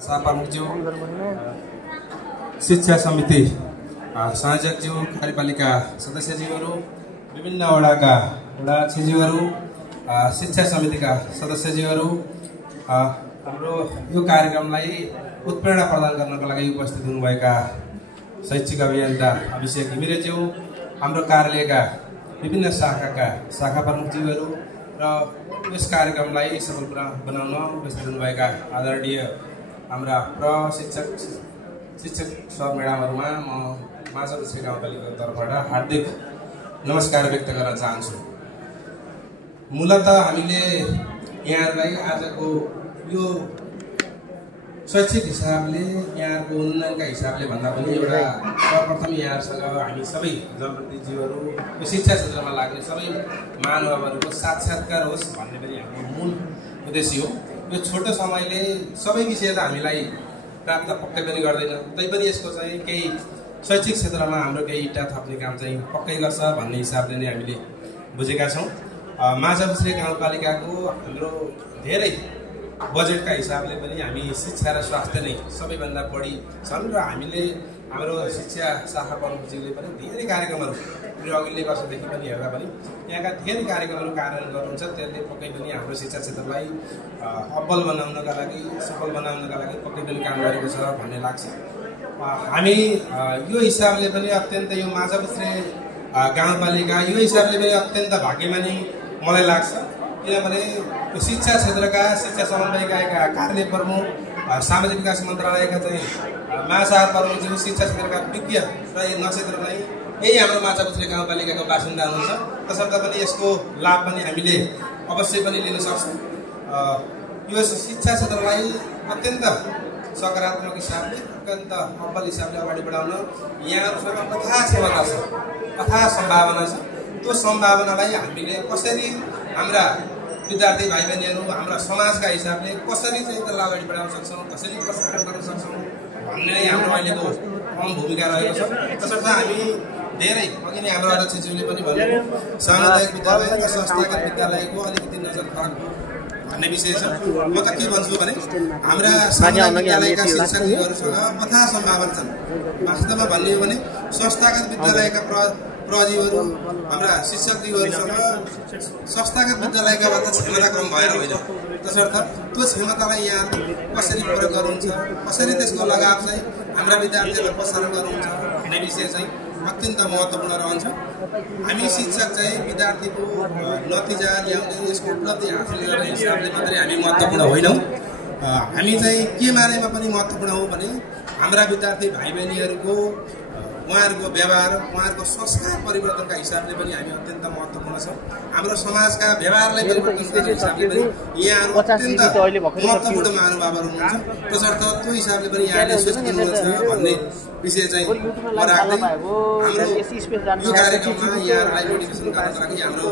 प्रमुखज्यू, शिक्षा समिति संयोजकज्यू, कार्यपालिका सदस्यज्यूहरू, विभिन्न वडाका वडा अध्यक्षज्यूहरू, शिक्षा समितिका सदस्यज्यूहरू, हाम्रो यो कार्यक्रमलाई उत्प्रेरणा प्रदान गर्नको लागि उपस्थित हुनुभएका शैक्षिक अभियन्ता अभिषेक घिमिरेज्यू, हाम्रो कार्यालयका विभिन्न शाखा प्रमुखज्यूहरू र यस कार्यक्रमलाई सफल बनाउन उपस्थित हुनुभएका आदरणीय हाम्रा शिक्षक सर म्याडमहरूमा म माझापुछ्रे गाउँपालिकाको तर्फबाट हार्दिक नमस्कार व्यक्त गर्न चाहन्छु। मूलतः हामीले यहाँहरूलाई आजको यो शैक्षिक हिसाबले यहाँको उन्नयनका हिसाबले भन्दा पनि एउटा सर्वप्रथम यहाँसँग हामी सबै जनप्रतिनिधिहरू यो शिक्षा क्षेत्रमा लाग्ने सबै महानुभावहरूको साक्षात्कार होस् भन्ने पनि हाम्रो मूल उद्देश्य हो। यो छोटो समयले सबै विषय त हामीलाई प्राप्त पक्कै पनि गर्दैन, तैपनि यसको चाहिँ केही शैक्षिक क्षेत्रमा हाम्रो केही इँटा थप्ने काम चाहिँ पक्कै गर्छ भन्ने हिसाबले नै हामीले बुझेका छौँ। माझापुछ्रे गाउँपालिकाको हाम्रो धेरै बजेटका हिसाबले पनि हामी शिक्षा र स्वास्थ्य नै सबैभन्दा बढी छन् र हामीले हाम्रो शिक्षा शाखा प्रमुखज्यूले पनि धेरै कार्यक्रमहरू अघिल्लो वर्षदेखि पनि हेर्दा पनि यहाँका धेरै कार्यक्रमहरू कार्यान्वयन गर्नुहुन्छ। त्यसले पक्कै पनि हाम्रो शिक्षा क्षेत्रलाई अब्बल बनाउनका लागि सफल बनाउनका लागि पक्कै पनि काम गरेको छ भन्ने लाग्छ। हामी यो हिसाबले पनि अत्यन्त यो माझापुछ्रे गाउँपालिका यो हिसाबले पनि अत्यन्त भाग्यमानी मलाई लाग्छ, किनभने शिक्षा क्षेत्रका शिक्षा समन्वयका कार्य प्रमुख सामाजिक विकास मन्त्रालयका चाहिँ महासहार प्रमुखज्यू शिक्षा क्षेत्रका विज्ञ र यो नक्षत्र नै यही हाम्रो माझापुछ्रे गाउँपालिकाको बासिन्दा हुनुहुन्छ। तसर्थ पनि यसको लाभ पनि हामीले अवश्य पनि लिन सक्छौँ। यो शिक्षा क्षेत्रलाई अत्यन्त सकारात्मक हिसाबले अत्यन्त अब्बल हिसाबले अगाडि बढाउन यहाँहरूसँग अथाह क्षमता छ, अथाह सम्भावना छ। त्यो सम्भावनालाई हामीले कसरी हाम्रा विद्यार्थी भाइ बहिनीहरू हाम्रा समाजका हिसाबले कसरी चाहिँ त्यसलाई अगाडि बढाउन सक्छौँ, कसरी प्रोत्साहन गर्न सक्छौँ भन्ने नै हाम्रो अहिलेको अहम भूमिका रहेको छ। तसर्थ हामी धेरै अघि नै हाम्रो अध्यक्षज्यूले पनि भन्यो सामुदायिक विद्यालय र संस्थागत विद्यालयको अलिकति नजर फरक भन्ने विषय छ। म त के भन्छु भने हाम्रा सामुदायिक विद्यालयका शिक्षकहरूसँग अथाह सम्भावना छन्। वास्तवमा भन्ने हो भने संस्थागत विद्यालयका प्रजीहरू हाम्रा शिक्षकज्यूहरूसँग संस्थागत विद्यालयका भन्दा क्षमता कम भएर होइन। तसर्थ त्यो क्षमतालाई यहाँ कसरी प्रयोग गर्नुहुन्छ, कसरी त्यसको लगाव चाहिँ हाम्रा विद्यार्थीहरूलाई प्रसारण गर्नुहुन्छ भन्ने विषय चाहिँ अत्यन्त महत्त्वपूर्ण रहन्छ। हामी शिक्षक चाहिँ विद्यार्थीको नतिजा ल्याउने यसको उपलब्धि हासिल गर्ने हिसाबले मात्रै हामी महत्त्वपूर्ण होइनौँ। हामी चाहिँ के मानेमा पनि महत्त्वपूर्ण हो भने हाम्रा विद्यार्थी भाइ बहिनीहरूको उहाँहरूको व्यवहार उहाँहरूको संस्कार परिवर्तनका हिसाबले पनि हामी अत्यन्त महत्त्वपूर्ण छौँ। हाम्रो समाजका व्यवहारलाई परिवर्तन गर्ने हिसाबले पनि यहाँहरू अत्यन्त महत्त्वपूर्ण महानुभावहरू हुनुहुन्छ। तसर्थ त्यो हिसाबले पनि यहाँले सोचिदिनुहुन्छ भन्ने विषय चाहिँ राख्दै हाम्रो यो कार्यक्रममा यहाँहरूलाई मोटिभेसन गर्नको लागि हाम्रो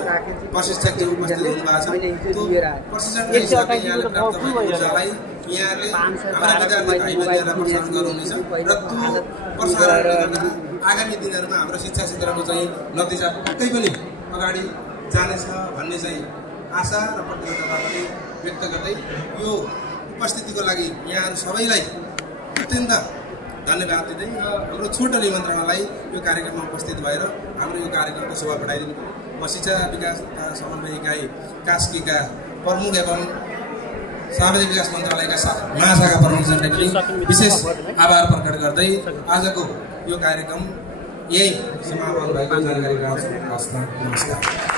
प्रशिक्षकज्यू उपस्थित हुनुभएको छ। त्यो प्रशिक्षणको हिसाबले यहाँले प्राप्त भएको ऊर्जालाई यहाँले हाम्रा विद्यार्थी भाइ बहिनीहरूलाई प्रसारण गर्नुहुनेछ र त्यो प्रसारणले गर्दा आगामी दिनहरूमा हाम्रो शिक्षा क्षेत्रको चाहिँ नतिजा पक्कै पनि अगाडि जानेछ भन्ने चाहिँ आशा र प्रतिबद्धता पनि व्यक्त गर्दै यो उपस्थितिको लागि यहाँहरू सबैलाई अत्यन्त धन्यवाद दिँदै हाम्रो छोटो निमन्त्रणालाई यो कार्यक्रममा उपस्थित भएर हाम्रो यो कार्यक्रमको शोभा बढाइदिनु। म शिक्षा विकास तथा समन्वय इकाइ कास्कीका प्रमुख एवं सामाजिक विकास मन्त्रालयका महाशाखा प्रमुखजनले पनि विशेष आभार प्रकट गर्दै आजको यो कार्यक्रम यही समापन भएको जानकारी गराउँछु। हस्, नमस्कार।